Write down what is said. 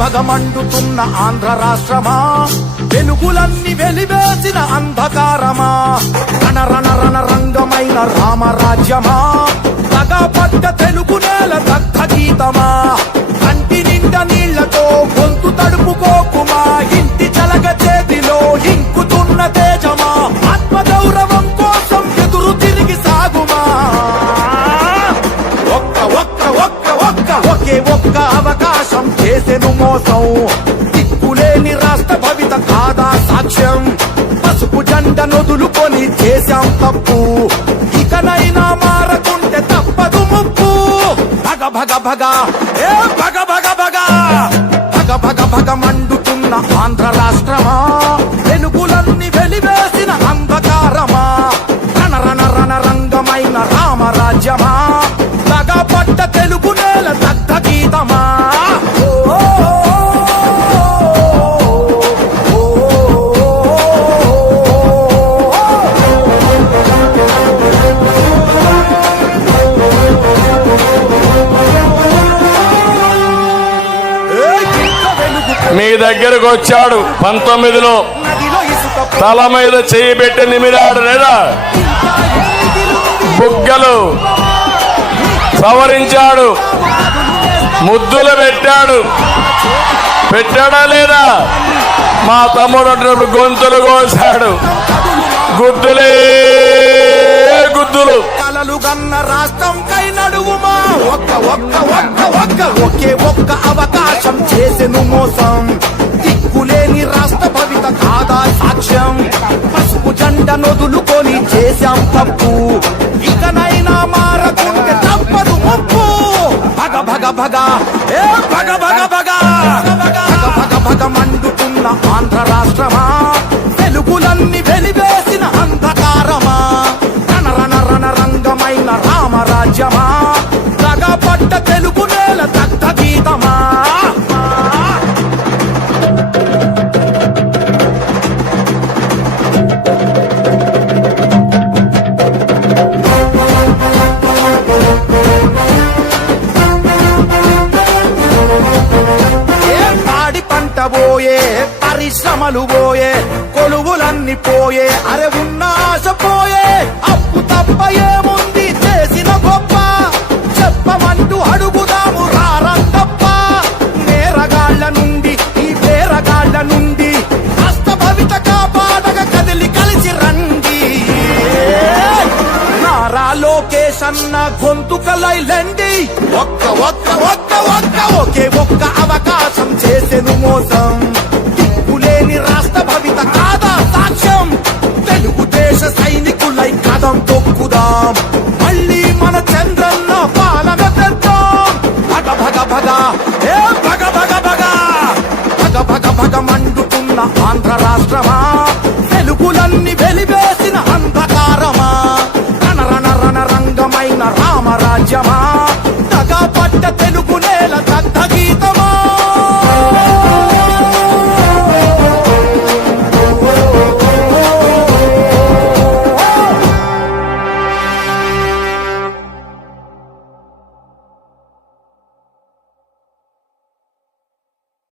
భగమండుతున్న ఆంధ్ర రాష్ట్రమా, వెలుగులన్నీ వెలివేసిన అంధకారమా, రణ రంగమైన రామరాజ్యమా, తగపడ్డ తెలుగు నేల దగ్ధ గీతమా, కంటి నిండా నీళ్లతో గొంతు తడుపుకోకుమా, ఇంటి చలగ చేతిలో ఇంకుతున్న తేజమా, ఆత్మగౌరవం కోసం ఎదురు తిరిగి సాగుమా. ఒకే ఒక్క అవకాశం చేసెను మోసం, దిక్కులేని రాష్ట్ర భవిత కాదా సాక్ష్యం, పసుపు జెండ నొదులుకొని చేశాం తప్పు, ఇకనైనా మారకుంటే తప్పదు ముప్పు. భగ భగ భగ ఏ భగ భగ భగ భగ భగ భగ మండుతున్న ఆంధ్ర రాష్ట్రమా, వెలుగులన్నీ వెలివేసిన అంధకారమా, రణ రంగమైన రామరాజ్యమా, తగపడ్డ తెలుగు నేల దగ్ధ గీతమా. మీ దగ్గరకు వచ్చాడు 19లో, తల మీద చేయి పెట్టి నిమిరాడు లేదా, బుగ్గలు సవరించాడు, ముద్దులు పెట్టాడా లేదా, మా తమ్ముడు గొంతులు కోసాడు, గుద్దులే గుద్దులు. కలలు గన్న రాష్ట్రం కై నడువుమా, ఒకే ఒక్క అవకాశం చేసెను మోసం, దిక్కులేని రాష్ట్ర భవిత కాదా సాక్ష్యం, పసుపు జెండ నొదులుకొని చేశాం తప్పు, ఇకనైనా మారకుంటే తప్పదు ముప్పు. భగ భగ భగ ఏ భగ భగ భగ భగ భగ మండుతున్న ఆంధ్ర రాష్ట్రమా, వెలుగులన్నీ వెలివేసిన అంధకారమా, రణ రంగమైన రామరాజ్యమా, తగపడ్డ తెలుగు నేల దగ్ధ గీతమా. పోయే పరిశ్రమలు పోయే, కొలువులన్నీ పోయే, అరే ఉన్న ఆశ పోయే, అప్పు తప్ప ఏముంది చేసిన గొప్ప, చెప్పమంటూ అడుగుదాము రారంతప్ప, నేరగాళ్ల నుండి ఈ పేరగాళ్ల నుండి రాష్ట్ర భవిత కాపాడగా కదిలి కలిసి రండి. నారా లోకేష్ అన్న గొంతుకలైలండి, ఒకే ఒక్క అవకాశం చేసెను మోసం,